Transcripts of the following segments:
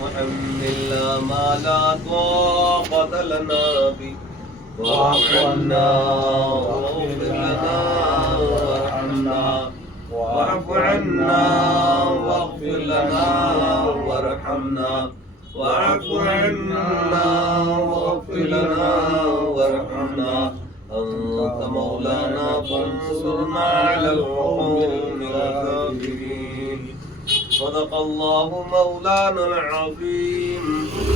وحملنا ما لا طاقة لنا به واعف عنا واغفر لنا وارحمنا واعف عنا واغفر لنا وارحمنا واعف عنا واغفر لنا وارحمنا أنت مولانا فانصرنا على القوم الكافرين صدق الله مولانا العظيم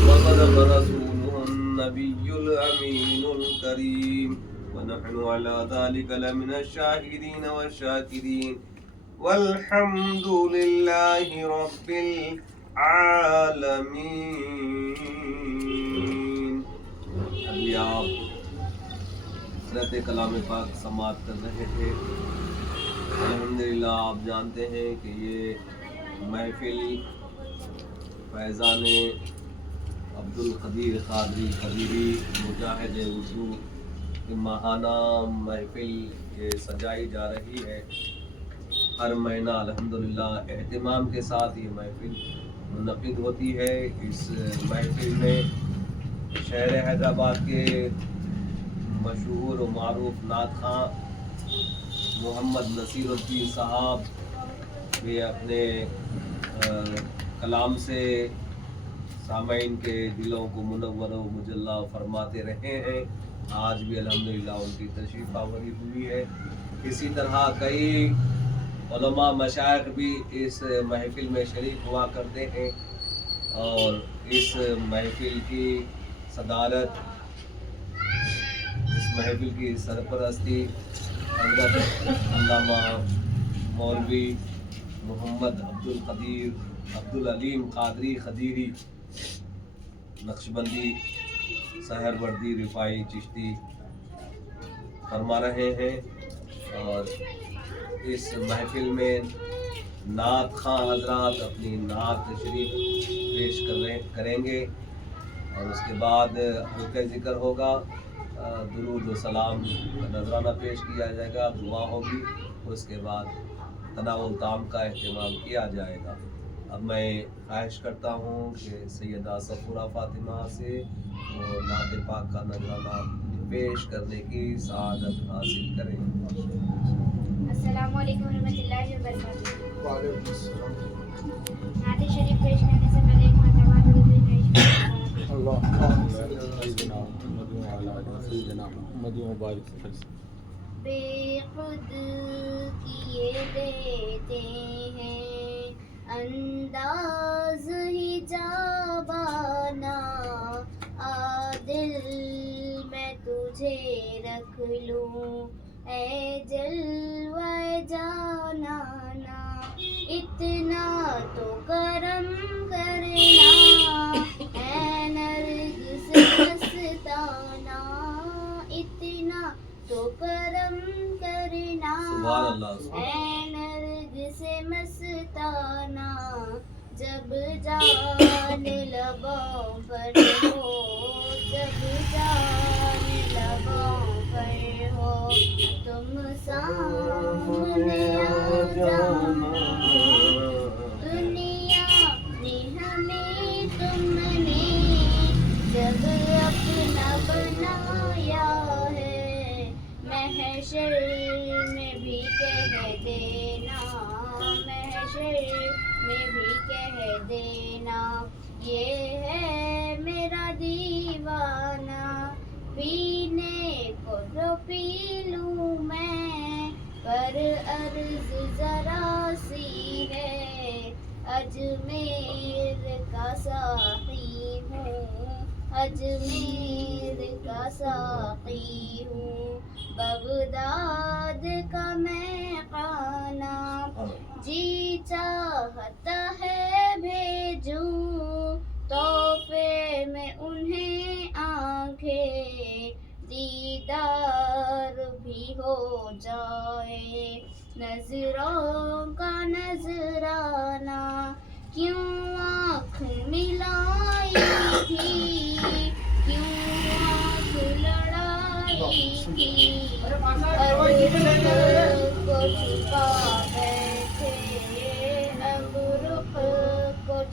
وصدق رسوله النبي الأمين الكريم ونحن على ذلك لمن الشاهدين والشاكرين والحمد لله رب العالمين. ابھی آپ حضرت کلام پاک سماعت کر رہے تھے. الحمدللہ آپ جانتے ہیں کہ یہ محفل فیضان عبدالقدیر قادری قدیری مجاہد اردو کی ماہانہ محفل یہ سجائی جا رہی ہے. ہر مہینہ الحمدللہ اہتمام کے ساتھ یہ محفل منعقد ہوتی ہے. اس محفل میں شہر حیدرآباد کے مشہور و معروف نعت خواں محمد نصیر الدین صاحب بھی اپنے کلام سے سامعین کے دلوں کو منور و مجلہ فرماتے رہے ہیں. آج بھی الحمدللہ ان کی تشریف آوری ہوئی ہے. اسی طرح کئی علماء مشائخ بھی اس محفل میں شریک ہوا کرتے ہیں اور اس محفل کی صدارت، اس محفل کی سرپرستی حضرت علامہ مولوی محمد عبدالعلیم قادری قدیری نقشبندی سہروردی رفاعی چشتی فرما رہے ہیں. اور اس محفل میں نعت خواں حضرات اپنی نعت شریف پیش کریں گے اور اس کے بعد حلقہ ذکر ہوگا، درود و سلام کا نذرانہ پیش کیا جائے گا، دعا ہوگی، اس کے بعد تناول طعام کا اہتمام کیا جائے گا. اب میں خواہش کرتا ہوں کہ سیدہ صفورہ فاطمہ سے وہ نعت پاک کا نذرانہ پیش کرنے کی سعادت حاصل کریں. السلام علیکم ورحمۃ اللہ وبرکاتہ. وعلیکم السلام. نعت شریف پیش کرنے سے پہلے ایک مرتبہ درود شریف اللہم صلی علی سیدنا محمد وعلی آلہ سیدنا محمد وبارک وسلم. بے خود کیے دیتے ہیں انداز ہی جابانا، دل میں تجھے رکھ لوں اے جلوہ جانانا، اتنا تو کرم کرنا اے نرگس مستانہ، اتنا تو کرم کرنا سبحان اللہ اے نرگس مستانہ، جب جان لبوں پر ہو، جب جان لبوں پر ہو، تم سامنے آ جانا، دنیا نے ہمیں تم نے جب اپنا بنایا ہے، محشر میں بھی کہہ دینا، محشر میں بھی کہہ دینا، یہ ہے میرا دیوانہ، پینے کو تو پی لوں میں پر عرض ذرا سی ہے، اجمیر کا ساقی ہوں، اجمیر کا ساقی ہوں، بغداد کا میں خانہ، جی چاہتا ہے بھیجوں تحفے میں انہیں آنکھیں، دیدار بھی ہو جائے نظروں کا نذرانہ، کیوں آنکھ ملائی تھی، کیوں آنکھ لڑائی تھی، کو چھپا بیٹھے اب رخ کو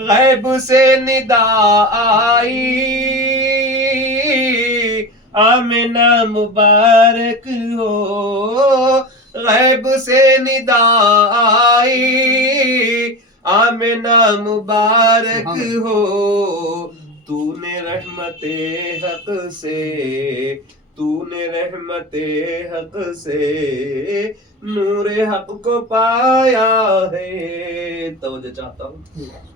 غیب سے ندا آئی آمنہ مبارک ہو غیب سے ندا آئی آمنہ مبارک ہو تو نے رحمت حق سے تو نے رحمت حق سے نور حق کو پایا ہے توجہ چاہتا ہوں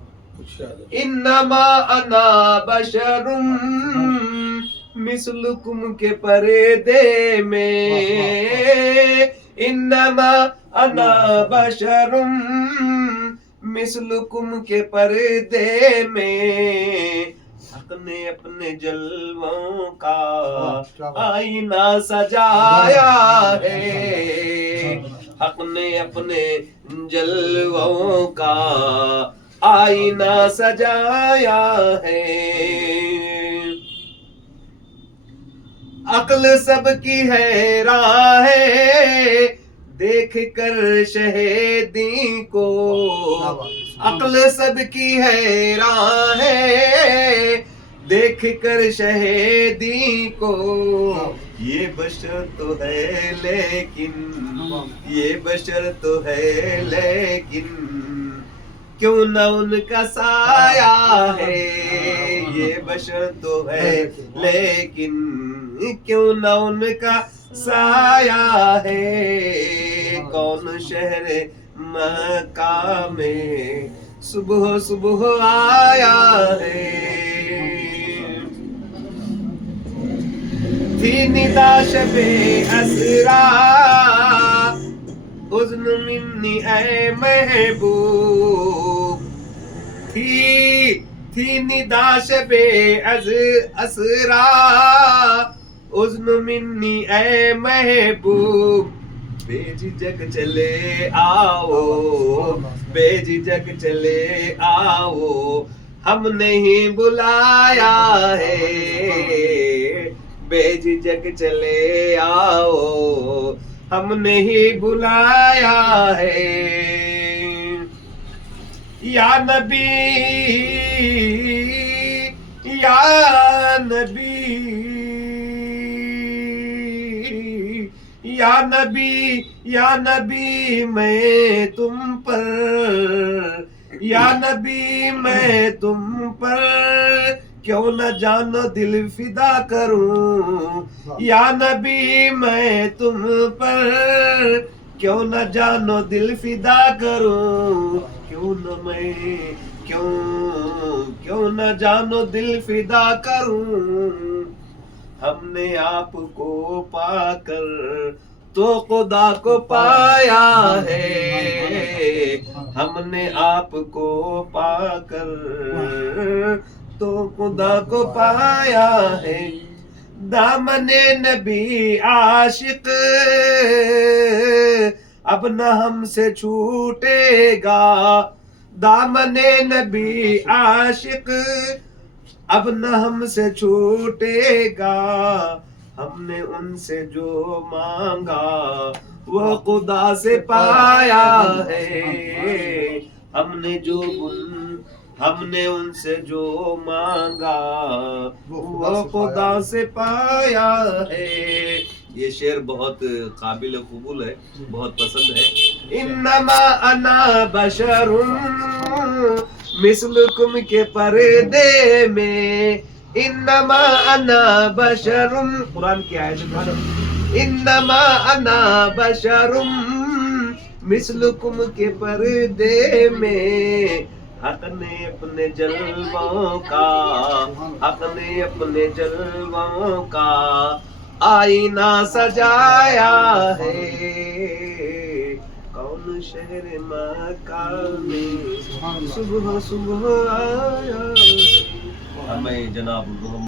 انما انا بشر مثلکم کے پردے میں انما انا بشر مثلکم کے پردے میں حق نے اپنے جلووں کا آئینہ سجایا ہے حق نے اپنے جلووں کا آئینہ سجایا ہے عقل سب کی حیران ہے دیکھ کر شہیدی کو عقل سب کی حیران ہے دیکھ کر شہیدی کو یہ بشر تو ہے لیکن یہ بشر تو ہے لیکن کیوں نہ ان کا سایہ ہے یہ بشر تو ہے لیکن کیوں نہ ان کا سایہ ہے کون شہر مکہ میں صبح صبح آیا ہے تھی ندا شب اسرا اذن منی اے محبوب تھی ندا شب اسرا اذن منی اے محبوب بے جھجک چلے آؤ بے جھجک چلے آؤ ہم نہیں بلایا ہے بے جھجک چلے آؤ ہم نہیں بلایا ہے یا نبی یا نبی یا نبی یا نبی میں تم پر یا نبی میں تم پر کیوں نہ جانو دل فدا کروں یا نبی میں تم پر کیوں نہ جانو دل فدا کروں کیوں نہ میں کیوں نہ جانو دل فدا کروں ہم نے آپ کو پا کر تو خدا کو پایا ہے ہم نے آپ کو پا کر تو خدا کو پایا ہے دامن نبی عاشق اب نہ ہم سے چھوٹے گا دامن نبی عاشق اب نہ ہم سے چھوٹے گا ہم نے ان سے جو مانگا وہ خدا سے پایا ہے ہم نے ان سے جو مانگا وہ خدا سے پایا ہے یہ شعر بہت قابل قبول ہے بہت پسند ہے انما انا بشر مثلکم کے پردے میں انما انا بشر قرآن کی آیت انما انا بشر مثلکم کے پردے میں حق نے اپنے جلووں کا حق نے اپنے جلووں کا آئینہ سجایا ہے کون شہر مکہ میں صبح صبح آیا ہمیں جناب